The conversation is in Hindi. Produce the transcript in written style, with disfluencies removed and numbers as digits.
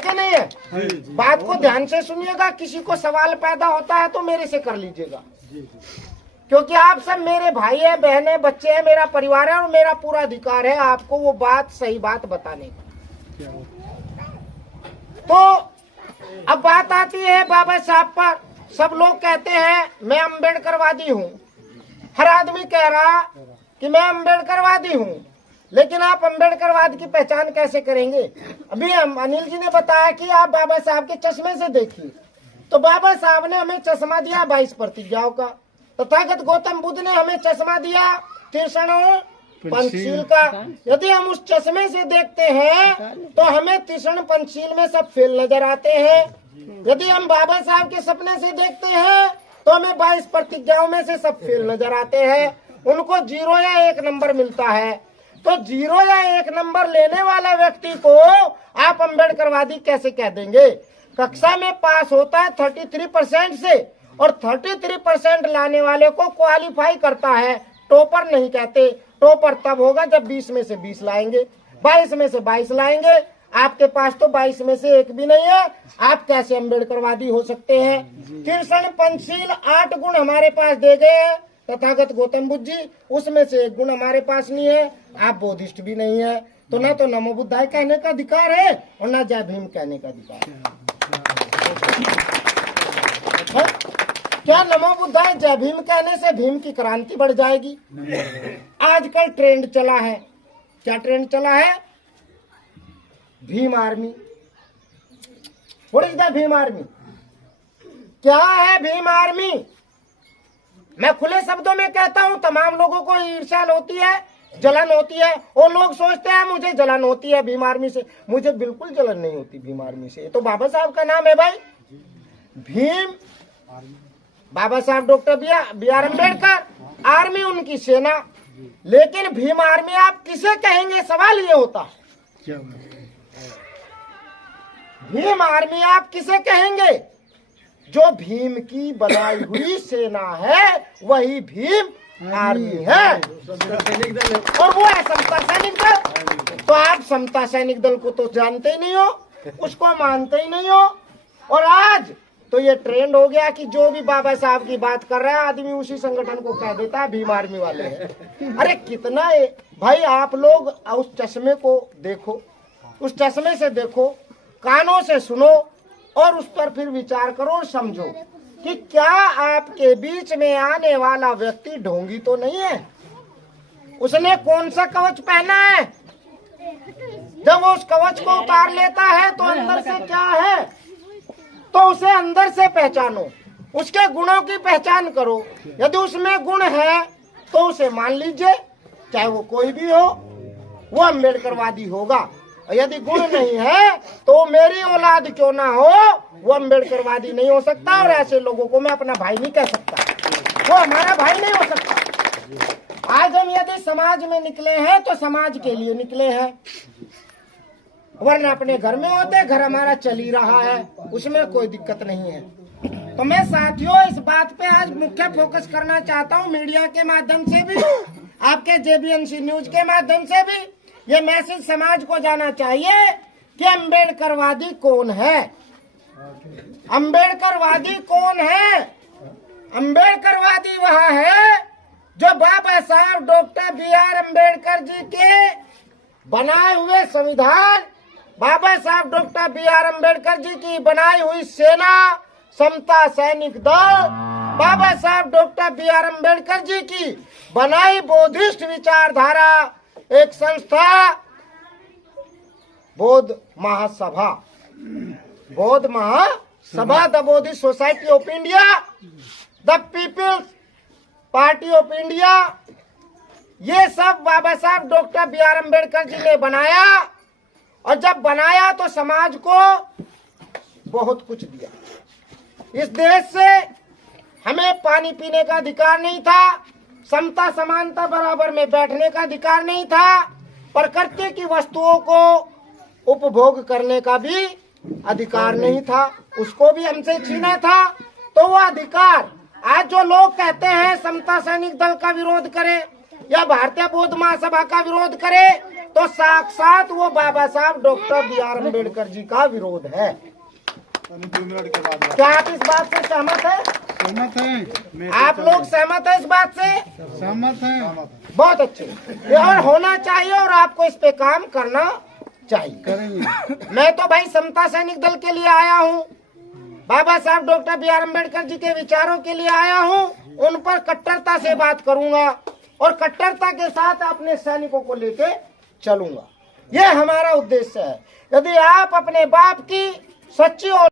कि नहीं है? बात को ध्यान से सुनिएगा, किसी को सवाल पैदा होता है तो मेरे से कर लीजिएगा, क्योंकि आप सब मेरे भाई है, बहन है, बच्चे हैं, मेरा परिवार है और मेरा पूरा अधिकार है आपको वो बात, सही बात बताने का। तो अब बात आती है बाबा साहब पर। सब लोग कहते हैं मैं अम्बेडकरवादी हूँ, हर आदमी कह रहा कि मैं अम्बेडकरवादी हूँ, लेकिन आप अम्बेडकरवाद की पहचान कैसे करेंगे? अभी अनिल जी ने बताया कि आप बाबा साहब के चश्मे से देखिए, तो बाबा साहब ने हमें चश्मा दिया 22 प्रतिज्ञाओं का, तथागत गौतम बुद्ध ने हमें चश्मा दिया तीक्ष्ण पंचशील का। यदि हम उस चश्मे से देखते हैं तो हमें तीक्ष्ण पंचशील में सब फेल नजर आते हैं। यदि हम बाबा साहब के सपने से देखते हैं तो हमें 22 प्रतिज्ञाओं में से सब फेल नजर आते हैं। उनको 0 या 1 नंबर मिलता है, तो 0 या 1 नंबर लेने वाला व्यक्ति को आप अम्बेडकरवादी कैसे कह देंगे? कक्षा में पास होता है 33% से, और 33% लाने वाले को क्वालिफाई करता है, टॉपर नहीं कहते। टॉपर तब होगा जब 20 में से 20 लाएंगे, 22 में से 22 लाएंगे। आपके पास तो 22 में से 1 भी नहीं है, आप कैसे अम्बेडकरवादी हो सकते हैं? तीक्ष्ण पंचशील 8 गुण हमारे पास दे गए हैं तथागत गौतम बुद्ध जी, उसमें से 1 गुण हमारे पास नहीं है। आप बौद्धिस्ट भी नहीं है, तो ना तो नमो बुद्धाय कहने का अधिकार है और ना जय भीम कहने का अधिकार है। क्या नमो बुद्धाय जय भीम कहने से भीम की क्रांति बढ़ जाएगी? आजकल ट्रेंड चला है, क्या ट्रेंड चला है? Bhim army. What is the Bhim army? क्या है भीम आर्मी? मैं खुले शब्दों में कहता हूं, तमाम लोगों को ईर्ष्या होती है, जलन होती है, और लोग सोचते हैं मुझे जलन होती है भीम आर्मी से। मुझे बिल्कुल जलन नहीं होती भीम आर्मी से, तो बाबा साहब का नाम है भाई Bhim. Baba Saheb doctor B R Ambedkar, army उनकी सेना। लेकिन भीम आर्मी आप किसे कहेंगे? सवाल ये होता है, भीम आर्मी आप किसे कहेंगे? जो भीम की बनाई हुई सेना है वही भीम आर्मी है, और वो है समता सैनिक दल। तो आप समता सैनिक दल को तो जानते ही नहीं हो, उसको मानते ही नहीं हो। और आज तो ये ट्रेंड हो गया कि जो भी बाबा साहब की बात कर रहा है आदमी उसी संगठन को कह देता है भीम आर्मी वाले हैं। अरे कितना है भाई, आप लोग उस चश्मे को देखो, उस चश्मे से देखो, कानों से सुनो और उस पर फिर विचार करो और समझो कि क्या आपके बीच में आने वाला व्यक्ति ढोंगी तो नहीं है? उसने कौन सा कवच पहना है? जब वो उस कवच को उतार लेता है तो अंदर से क्या है, तो उसे अंदर से पहचानो, उसके गुणों की पहचान करो। यदि उसमें गुण है तो उसे मान लीजिए, चाहे वो कोई भी हो, वो अम्बेडकरवादी होगा। और यदि गुण नहीं है तो मेरी औलाद क्यों ना हो, वो अम्बेडकरवादी नहीं हो सकता। और ऐसे लोगों को मैं अपना भाई नहीं कह सकता, वो हमारा भाई नहीं हो सकता। आज हम यदि समाज में निकले हैं तो समाज के लिए निकले हैं, वरना अपने घर में होते, घर हमारा चल ही रहा है, उसमें कोई दिक्कत नहीं है। तो मैं साथियों इस बात पे आज मुख्य फोकस करना चाहता हूँ, मीडिया के माध्यम से भी, आपके JBNC न्यूज के माध्यम से भी ये मैसेज समाज को जाना चाहिए कि अम्बेडकरवादी कौन है। अम्बेडकरवादी कौन है? अम्बेडकरवादी वह है जो बाबा साहब डॉक्टर BR अम्बेडकर जी के बनाए हुए संविधान, बाबा साहब डॉक्टर BR अम्बेडकर जी की बनाई हुई सेना, समता सैनिक दल, बाबा साहब डॉक्टर BR अम्बेडकर जी की बनाई बौद्धिस्ट विचारधारा एक संस्था, Bauddha Mahasabha, Bauddha Mahasabha, the Buddhist society of India, the people's party of India, ये सब बाबा साहब डॉक्टर BR अम्बेडकर जी ने बनाया। और जब बनाया तो समाज को बहुत कुछ दिया। इस देश से हमें पानी पीने का अधिकार नहीं था, समता समानता बराबर में बैठने का अधिकार नहीं था, प्रकृति की वस्तुओं को उपभोग करने का भी अधिकार नहीं था, उसको भी हमसे छीना था। तो वो अधिकार आज जो लोग कहते हैं समता सैनिक दल का विरोध करे या भारतीय बौद्ध महासभा का विरोध करे, तो साक्षात वो बाबा साहब डॉक्टर बी.आर. अम्बेडकर जी का विरोध है। 2 मिनट के बाद क्या आप इस बात से सहमत है? सहमत है। आप लोग सहमत है इस बात से? सहमत है। बहुत अच्छे। ये और होना चाहिए और आपको इस पे काम करना चाहिए। करेंगे। मैं तो भाई समता सैनिक दल के लिए आया हूँ, बाबा साहब डॉक्टर बी.आर. अम्बेडकर जी के विचारों के लिए आया हूँ। उन पर कट्टरता से बात करूंगा और कट्टरता के साथ अपने सैनिकों को लेके चलूंगा। ये हमारा उद्देश्य है। यदि आप अपने बाप की सच्ची और